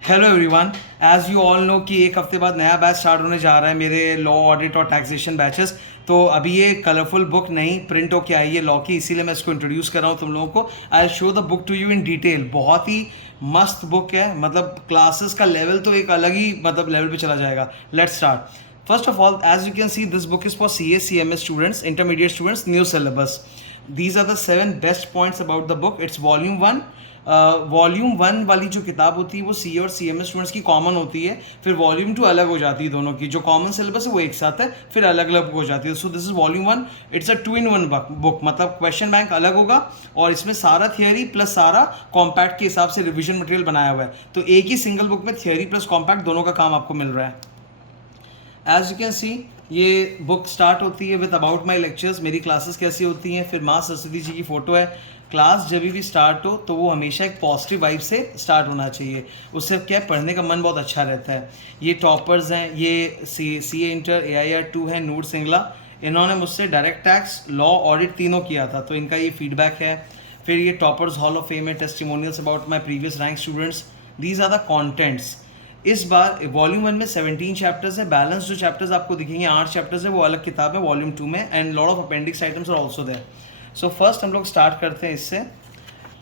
Hello everyone. As you all know कि एक हफ्ते बाद नया बैच स्टार्ट होने जा रहा है मेरे लॉ ऑडिट और टैक्सेशन बैचेस। तो अभी ये कलरफुल बुक नहीं प्रिंट होके आई है लॉ की, इसीलिए मैं इसको इंट्रोड्यूस कर रहा हूँ तुम लोगों को। I show the book to you in detail. बहुत ही मस्त बुक है, मतलब क्लासेस का लेवल तो एक अलग ही मतलब लेवल पे चला जाएगा। Let's start. First of all, as you can see, this book is for CA, CMS students, intermediate students, new syllabus. These are the 7 best points about the book. It's volume 1. Volume 1 वाली जो किताब होती है वो सी और C M S students की common होती है, फिर वॉल्यूम 2 अलग हो जाती है, दोनों की जो कॉमन सिलेबस है वो एक साथ है, फिर अलग अलग हो जाती है। सो this is volume 1। It's a 2 in 1 book, मतलब क्वेश्चन बैंक अलग होगा और इसमें सारा थियोरी प्लस सारा कॉम्पैक्ट के हिसाब से रिविजन मटेरियल बनाया हुआ है। तो एक ही सिंगल बुक में थियोरी प्लस कॉम्पैक्ट दोनों का काम आपको मिल रहा है। एज यू कैन सी, ये बुक स्टार्ट होती है विद अबाउट माई लेक्चर्स, मेरी क्लासेस कैसी होती हैं, फिर माँ सरस्वती जी की फ़ोटो है। क्लास जब भी स्टार्ट हो तो वो हमेशा एक पॉजिटिव वाइब से स्टार्ट होना चाहिए, उससे क्या पढ़ने का मन बहुत अच्छा रहता है। ये टॉपर्स हैं, ये सी ए इंटर AIR 2 है, नूर सिंगला। इन्होंने मुझसे डायरेक्ट टैक्स, लॉ, ऑडिट तीनों किया था, तो इनका ये फीडबैक है। फिर ये टॉपर्स हॉल ऑफ फेम है, testimonials about my previous rank students. These are the contents. इस बार वॉल्यूम 1 में 17 चैप्टर्स है, बैलेंस जो चैप्टर्स आपको दिखेंगे 8 चैप्टर्स है वो अलग किताब है वॉल्यूम 2 में, and lot of appendix items are also there. So first हम लोग स्टार्ट करते हैं इससे,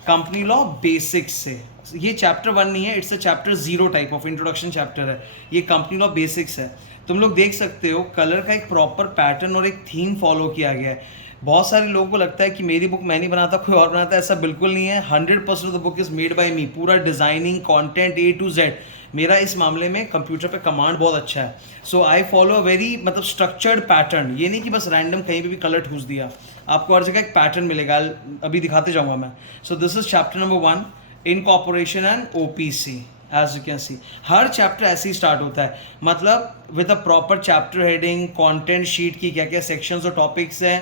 कंपनी लॉ बेसिक्स से। ये चैप्टर 1 नहीं है, it's a chapter 0 type of introduction chapter है। ये कंपनी लॉ बेसिक्स है। तुम लोग देख सकते हो कलर का एक प्रॉपर पैटर्न और एक थीम फॉलो किया गया है। बहुत सारे लोगों को लगता है कि मेरी बुक मैं नहीं बनाता, कोई और बनाता है, ऐसा बिल्कुल नहीं है। 100% of the book is made by me. पूरा designing, content A to Z मेरा इस मामले में कंप्यूटर पे कमांड बहुत अच्छा है। सो आई फॉलो अ वेरी मतलब स्ट्रक्चर्ड पैटर्न। ये नहीं कि बस रैंडम कहीं पे भी कलर ठूस दिया, आपको हर जगह एक पैटर्न मिलेगा, अभी दिखाते जाऊंगा मैं। So this is chapter number 1, incorporation and OPC। As you can see हर चैप्टर ऐसे ही स्टार्ट होता है, मतलब with a proper chapter heading, content sheet की क्या क्या सेक्शंस और टॉपिक्स हैं,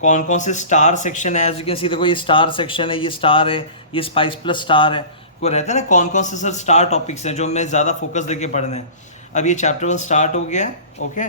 कौन कौन से स्टार सेक्शन है। एज यू कैन सी देखो, ये स्टार सेक्शन है, ये स्टार है, ये स्पाइस प्लस स्टार है। को रहता है ना कौन कौन से सर स्टार टॉपिक्स हैं जो हमें ज़्यादा फोकस देके पढ़ने हैं। अब ये चैप्टर 1 स्टार्ट हो गया है। ओके,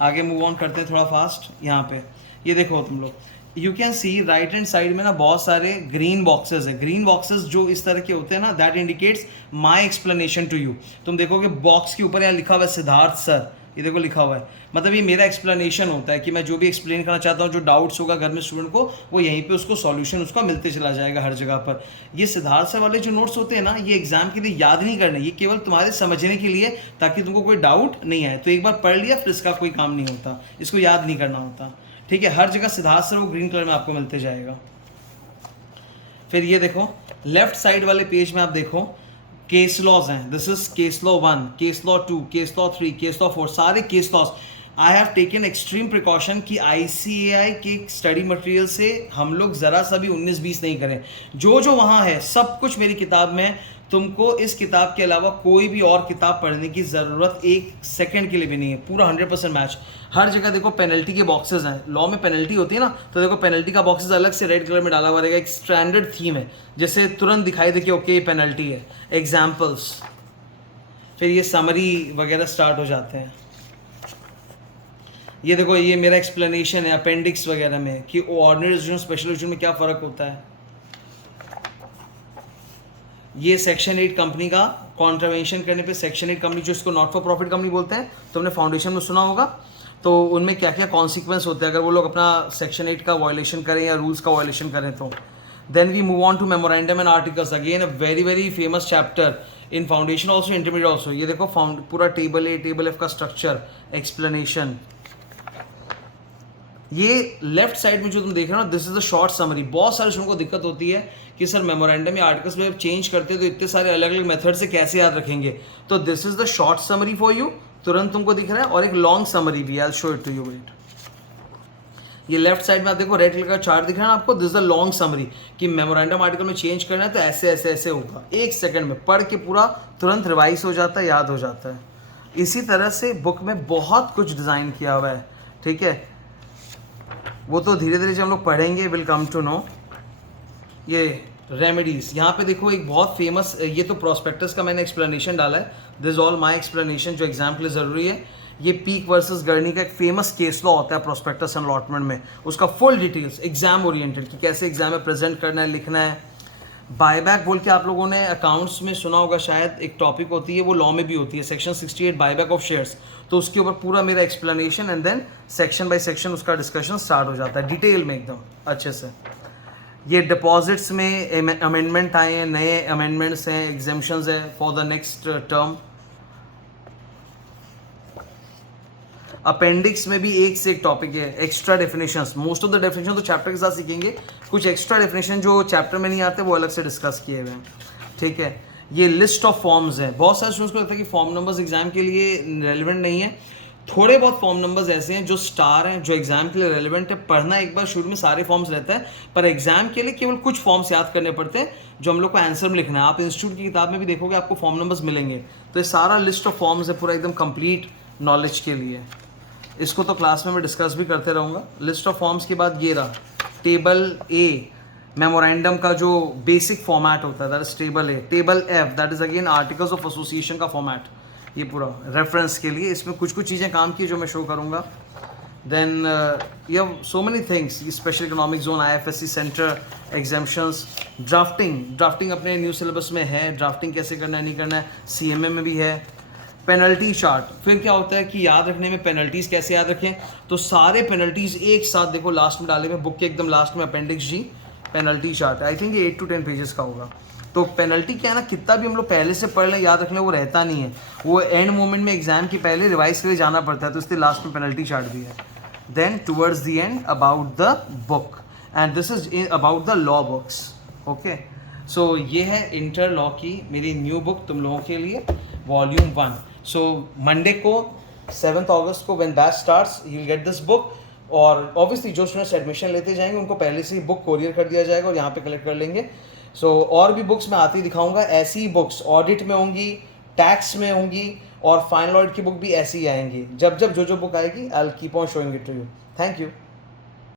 आगे मूव ऑन करते हैं थोड़ा फास्ट। यहाँ पे ये देखो तुम लोग, you can see right hand side में ना बहुत सारे ग्रीन बॉक्सेस है। ग्रीन बॉक्सेस जो इस तरह के होते हैं ना, that indicates my explanation to you. तुम देखोगे बॉक्स के ऊपर यहाँ लिखा हुआ है सिद्धार्थ सर, ये देखो लिखा हुआ है, मतलब ये मेरा एक्सप्लेनेशन होता है कि मैं जो भी एक्सप्लेन करना चाहता हूँ, जो डाउट्स होगा घर में स्टूडेंट को, वो यहीं पे उसको सॉल्यूशन उसका मिलते चला जाएगा हर जगह पर। ये सिद्धार्थ सर वाले जो नोट्स होते हैं ना, ये एग्जाम के लिए याद नहीं करने, ये केवल तुम्हारे समझने के लिए, ताकि तुमको कोई डाउट नहीं आए। तो एक बार पढ़ लिया फिर इसका कोई काम नहीं होता, इसको याद नहीं करना होता। ठीक है, हर जगह सिद्धार्थ सर वो ग्रीन कलर में आपको मिलते जाएगा। फिर ये देखो लेफ्ट साइड वाले पेज में आप देखो केस लॉज हैं। This is case law 1, case law 2, case law 3, case law 4, सारे case laws. I have taken extreme precaution कि ICAI के स्टडी मटेरियल से हम लोग ज़रा सा भी 19-20 नहीं करें। जो जो वहाँ है सब कुछ मेरी किताब में। तुमको इस किताब के अलावा कोई भी और किताब पढ़ने की ज़रूरत एक सेकंड के लिए भी नहीं है। पूरा 100% मैच। हर जगह देखो पेनल्टी के बॉक्सेस हैं, लॉ में पेनल्टी होती है ना, तो देखो पेनल्टी का बॉक्सेस अलग से रेड कलर में डाला हुआ रहेगा, एक स्टैंडर्ड थीम है, जैसे तुरंत दिखाई दे कि ओके ये पेनल्टी है। एग्जाम्पल्स, फिर ये समरी वगैरह स्टार्ट हो जाते हैं। ये देखो ये मेरा एक्सप्लेनेशन है अपेंडिक्स वगैरह में कि ऑर्डिनरी रेजोल्यूशन स्पेशल रेजोल्यूशन में क्या फ़र्क होता है। ये सेक्शन 8 कंपनी का कॉन्ट्रवेंशन करने पे, सेक्शन 8 कंपनी जो इसको नॉट फॉर प्रॉफिट कंपनी बोलते हैं, तो हमने फाउंडेशन में सुना होगा, तो उनमें क्या क्या कॉन्सिक्वेंस होते हैं अगर वो लोग अपना सेक्शन 8 का वायलेशन करें या रूल्स का वायलेशन करें तो। Then we move on to memorandum and articles, again a very very famous chapter in foundation also, intermediate also. ये देखो पूरा टेबल A टेबल F का स्ट्रक्चर, एक्सप्लेनेशन। ये लेफ्ट साइड में जो तुम देख रहे हो ना, this is the short summary. बहुत सारे स्टूडेंट को दिक्कत होती है कि सर मेमोरेंडम या आर्टिकल्स में चेंज करते हैं तो इतने सारे अलग अलग मेथड से कैसे याद रखेंगे। तो this is the short summary for you, तुरंत तुमको दिख रहा है, और एक लॉन्ग समरी भी, I will show it to you. Wait, ये लेफ्ट साइड में आप देखो रेड कलर का चार्ट दिख रहा है ना आपको, this is the long summary कि मेमोरेंडम आर्टिकल में चेंज करना है तो ऐसे ऐसे ऐसे होगा। एक सेकंड में पढ़ के पूरा तुरंत रिवाइज हो जाता है, याद हो जाता है। इसी तरह से बुक में बहुत कुछ डिज़ाइन किया हुआ है। ठीक है, वो तो धीरे धीरे जब हम लोग पढ़ेंगे विल कम टू नो। ये रेमेडीज, यहाँ पे देखो एक बहुत फेमस, ये तो प्रोस्पेक्टस का मैंने एक्सप्लेनेशन डाला है, दिस ऑल माय एक्सप्लेनेशन जो एग्जाम के लिए ज़रूरी है। ये पीक वर्सेस गर्नी का एक फेमस केस लॉ होता है प्रोस्पेक्टस एंड अलॉटमेंट में, उसका फुल डिटेल्स एग्जाम ओरिएंटेड कि कैसे एग्जाम में प्रेजेंट करना है, लिखना है। बायबैक बोल के आप लोगों ने अकाउंट्स में सुना होगा शायद, एक टॉपिक होती है वो लॉ में भी होती है, सेक्शन 68 बायबैक ऑफ शेयर्स। तो उसके ऊपर पूरा मेरा explanation and then section by section उसका डिस्कशन स्टार्ट हो जाता है डिटेल में एकदम अच्छे से। ये डिपॉजिट्स में अमेंडमेंट आए हैं, नए अमेंडमेंट्स हैं, एग्जेम्पशंस है for the next term. Appendix में भी एक से एक टॉपिक है, extra definitions. Most of the definition तो चैप्टर के साथ सीखेंगे, कुछ एक्स्ट्रा डेफिनेशन जो चैप्टर में नहीं आते वो अलग से डिस्कस किए हुए हैं, ठीक है। ये लिस्ट ऑफ फॉर्म्स है, बहुत सारे स्टूडेंट्स को लगता है कि फॉर्म नंबर्स एग्जाम के लिए रेलिवेंट नहीं है। थोड़े बहुत फॉर्म नंबर्स ऐसे हैं जो स्टार हैं, जो एग्जाम के लिए रेलिवेंट है। पढ़ना एक बार शुरू में सारे फॉर्म्स रहता है, पर एग्जाम के लिए केवल कुछ फॉर्म्स याद करने पड़ते हैं जो हम लोग को आंसर में लिखना है। आप इंस्टीट्यूट की किताब में भी देखोगे आपको फॉर्म नंबर्स मिलेंगे। तो ये सारा लिस्ट ऑफ फॉर्म्स है पूरा एकदम कंप्लीट नॉलेज के लिए। इसको तो क्लास में मैं डिस्कस भी करते रहूँगा। लिस्ट ऑफ फॉर्म्स के बाद ये रहा टेबल ए, मेमोरेंडम का जो बेसिक फॉर्मेट होता है, that is table A. Table F, that is again articles of association का फॉर्मेट, ये पूरा रेफरेंस के लिए। इसमें कुछ कुछ चीज़ें काम की जो मैं शो करूँगा। Then you have so many things, special economic zone, IFSC centre, exemptions, drafting अपने न्यू सिलेबस में है, ड्राफ्टिंग कैसे करना है नहीं करना है, CMA में भी है। पेनल्टी चार्ट, फिर क्या होता है कि याद रखने में पेनल्टीज़ कैसे याद रखें, तो सारे पेनल्टीज़ एक साथ देखो लास्ट में डाले हुए, बुक के एकदम लास्ट में appendix G penalty chart. I think ये 8 to 10 पेजेस का होगा। तो पेनल्टी क्या है ना, कितना भी हम लोग पहले से पढ़ लें याद रख लें वो रहता नहीं है, वो एंड मोमेंट में एग्जाम के पहले रिवाइज के लिए जाना पड़ता है, तो इसलिए लास्ट में पेनल्टी चार्ट भी है। Then towards the end about the book, and this is about the law books. Okay, so ये है इंटर लॉ की मेरी न्यू बुक तुम लोगों के लिए, वॉल्यूम 1। सो मंडे को 7 अगस्त को when batch starts you will get this book. और ऑब्वियसली जो स्टूडेंट्स एडमिशन लेते जाएंगे उनको पहले से ही बुक कोरियर कर दिया जाएगा और यहाँ पे कलेक्ट कर लेंगे। सो और भी बुक्स मैं आती दिखाऊंगा, ऐसी ही बुक्स ऑडिट में होंगी, टैक्स में होंगी, और फाइनल ऑडिट की बुक भी ऐसी ही आएंगी। जब जो बुक आएगी I will keep on showing it to you. Thank you.